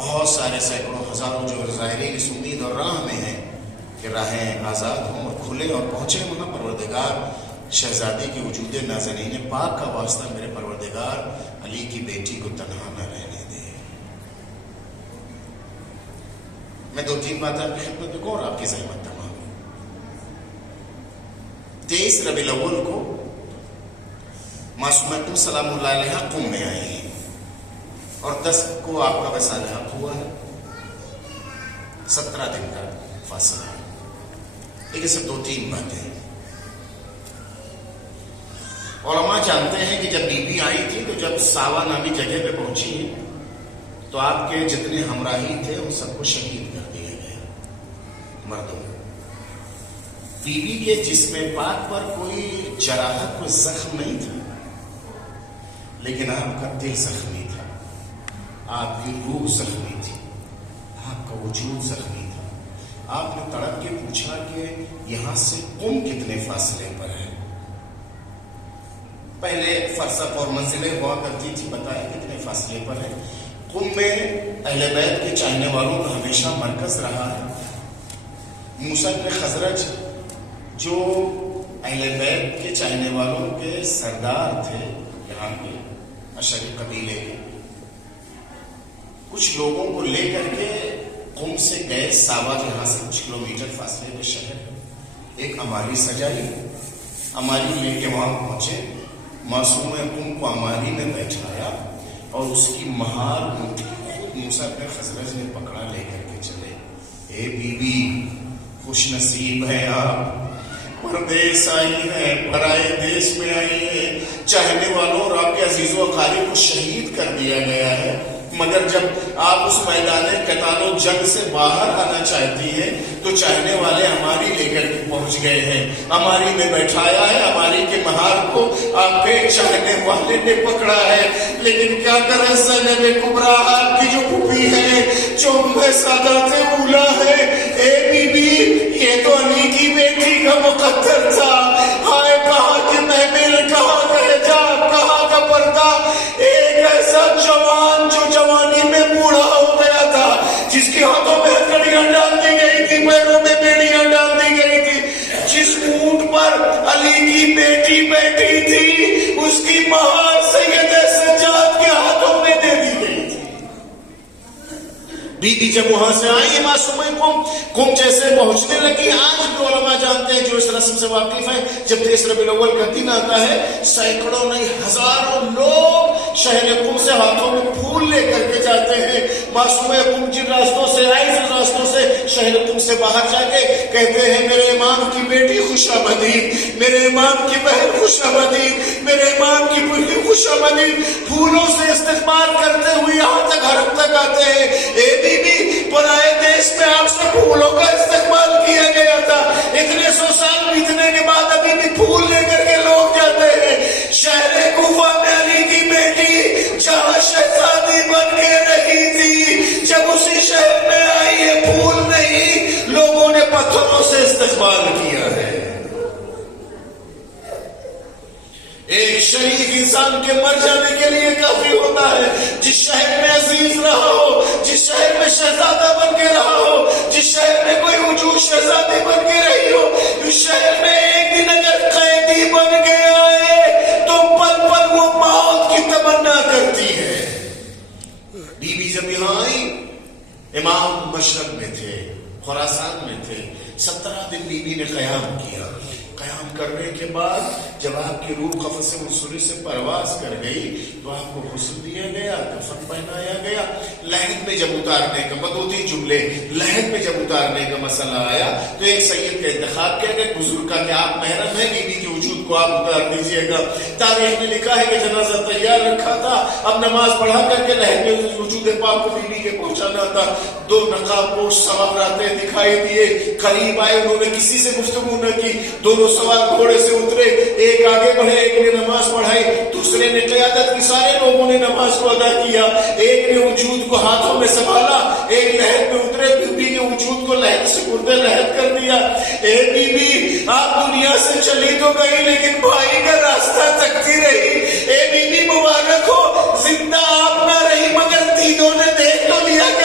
بہت سارے سینکڑوں ہزاروں جو زائرین اس امید اور راہ میں ہیں کہ راہیں آزاد ہوں اور کھلے اور پہنچے وہاں پروردگار شہزادی کے وجود نازنین پاک کا واسطہ میرے پروردگار علی کی بیٹی کو تنہا نہ رہنے دے۔ میں 2-3 باتیں آپ کی خدمت میں کہوں اور آپ کی زحمت تمام۔ 23 ربیع الاول کو معصومہ کم سلام اللہ علیہ قم میں آئے ہیں اور 10 کو آپ کا وصال حق ہوا ہے، 17 دن کا فاصلہ ہے۔ لیکن صرف 2-3 باتیں۔ علماء جانتے ہیں کہ جب بی بی آئی تھی تو جب ساوا نامی جگہ پہ پہنچی تو آپ کے جتنے ہمراہی تھے ان سب کو شہید کر دیا گیا مردوں۔ بی بی کے جسم پاک پر کوئی جراحت، کوئی زخم نہیں تھا، لیکن آپ کا دل زخمی تھا، آپ کی روح زخمی تھی، آپ کا وجود زخمی تھا۔ آپ نے تڑپ کے پوچھا کہ یہاں سے قم کتنے فاصلے پر ہے؟ پہلے فرسخ اور منزلیں ہوا کرتی تھی، بتائیں کتنے فاصلے پر ہے؟ قم میں اہل بیت کے چاہنے والوں کا ہمیشہ مرکز رہا ہے۔ موسیٰ بن خزرج جو اہل بیت کے چاہنے والوں کے سردار تھے، یہاں کے اشری قبیلے کے، کچھ لوگوں کو لے کر کے قم سے گئے ساوا، جہاں سے کچھ کلومیٹر فاصلے پہ شہر ہے۔ ایک اماری سجائی، اماری لے کے وہاں پہنچے، معصوم قم کو اماری نے بیٹھایا اور اس کی مہار خود موسیٰ بن خزرج نے پکڑا، لے کر کے چلے۔ اے بی بی، خوش نصیب ہے آپ، پردیس آئی ہے، پرائے دیش میں آئی ہے، چاہنے والوں اور آپ کے عزیز و اقارب کو شہید کر دیا گیا ہے، مگر جب آپ اس میدان قتال و جنگ سے باہر آنا چاہتی ہیں تو چاہنے والے ہماری لے کر کے پہنچ گئے ہیں، ہماری میں بیٹھایا ہے، ہماری کے مہار کو آپ کے چاہنے والے نے پکڑا ہے۔ لیکن کیا کریں زینب کبریٰ آپ کی جو پھوپھی ہے، جو سادات اولیٰ ہے، اے بی بی یہ تو علی کی بیٹی کا مقدر تھا، ہائے کہاں کے محمل، کہاں کا حجاب، کہاں کا پردہ، ایک ایسا جوان جو جوانی میں بوڑھا ہو گیا تھا، جس کے ہاتھوں میں ہتھکڑیاں ڈال دی گئی تھی، پیروں میں بیڑیاں ڈال دی گئی تھی، جس اونٹ پر علی کی بیٹی بیٹھی تھی اس کی مہار سید سجاد کے ہاتھوں میں دے دی گئی تھی۔ بی بی جب وہاں سے آئی معصومہ قم جیسے پہنچنے لگی، آج بھی علماء جانتے ہیں جو اس رسم سے واقف ہیں، جب 23 ربیع الاول کا دن آتا ہے سینکڑوں نہیں ہزاروں لوگ شہر قم سے ہاتھوں میں پھول لے کر کے جاتے ہیں۔ معصومہ قم جن راستوں سے آئی، اس راستوں سے شہر قم سے باہر جا کے کہتے ہیں میرے امام کی بیٹی خوش آمدید، میرے امام کی بہن خوش آمدید، میرے امام کی بیٹی خوش آمدید، پھولوں سے استقبال کرتے ہوئے یہاں تک حرم تک آتے ہیں۔ اے بی بی، پرائے دیش میں آپ سے پھولوں کا استقبال کیا گیا تھا، اتنے 100 سال بیتنے کے بعد ابھی بھی پھول لے کر کے لوگ جاتے ہیں۔ شہر کوفہ میں علی کی بیٹی جہاں شہزادی بن کے رہی تھی، جب اسی شہر میں آئی ہے، پھول نہیں، لوگوں نے پتھروں سے استقبال کیا ہے۔ ایک شریف انسان کے مر جانے کے لیے کافی ہوتا ہے، جس شہر میں عزیز رہا ہو، جس شہر میں شہزادہ بن کے رہا ہو، جس شہر میں کوئی وجود شہزادی بن کے رہی ہو، اس شہر میں ایک دن اگر قیدی بن کے آئے تو پل پل وہ موت کی تمنا کرتی ہے۔ بی بی جب یہاں آئی، امام مشرق میں تھے، خراسان میں تھے، 17 دن بی بی نے قیام کیا۔ قیام کرنے کے بعد جب آپ کی روح قفس منصوری سے پرواز کر گئی تو آپ کو غسل دیا گیا، کفن پہنایا گیا۔ لحد میں جب اتارنے کا مدودی جملے، لحد میں جب اتارنے کا مسئلہ آیا تو ایک سید کا انتخاب کیا گیا، بزرگ کا کہ آپ محرم ہیں، بی بی کے وجود کو آپ اتار دیجیے گا۔ تاریخ میں لکھا ہے کہ جنازہ تیار رکھا تھا، اب نماز پڑھا کر کے لحد میں وجود پاک کو بی بی کے پہنچانا تھا۔ 2 نقاب پوش سوار آتے دکھائی دیے، قریب آئے، انہوں نے کسی سے گفتگو نہ کی، دونوں سوار گھوڑے سے اترے، ایک آگے بڑھے، ایک نے نماز پڑھائی، دوسرے نے قیادت کی، سارے لوگوں نے نماز کو ادا کیا۔ ایک نے وجود کو ہاتھوں میں سنبھالا، ایک لحد میں اترے، بی بی کے وجود کو لحد سے گردے لحد کر دیا۔ اے بی بی، آپ دنیا سے چلی تو گئی لیکن بھائی کا راستہ تکتی رہی۔ اے بی بی مبارک ہو، زندہ آپ نہ رہی مگر تینوں نے دیکھ تو لیا کہ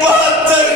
72